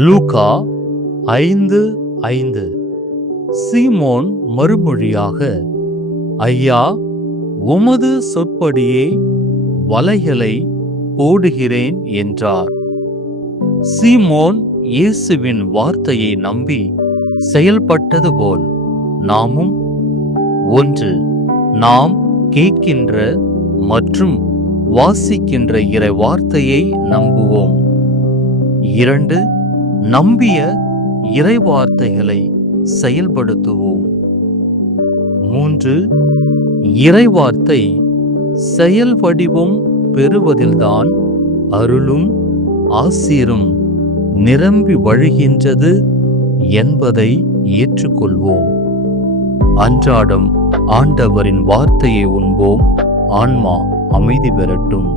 லூக்கா 5:5. சீமோன் மறுமொழியாக, ஐயா, உமது சொற்படியே வலைகளை போடுகிறேன் என்றார். சீமோன் இயேசுவின் வார்த்தையை நம்பி செயல்பட்டது போல் நாமும் 1. நாம் கேட்கின்ற மற்றும் வாசிக்கின்ற இறை வார்த்தையை நம்புவோம். 2. நம்பிய இறை வார்த்தைகளை செயல்படுத்துவோம். 3. இறை வார்த்தை செயல் வடிவம் பெறுவதில்தான் அருளும் ஆசீரும் நிரம்பி வழிகின்றது என்பதை ஏற்றுக்கொள்வோம். அன்றாடம் ஆண்டவரின் வார்த்தையை உண்போம். ஆன்மா அமைதி பெறட்டும்.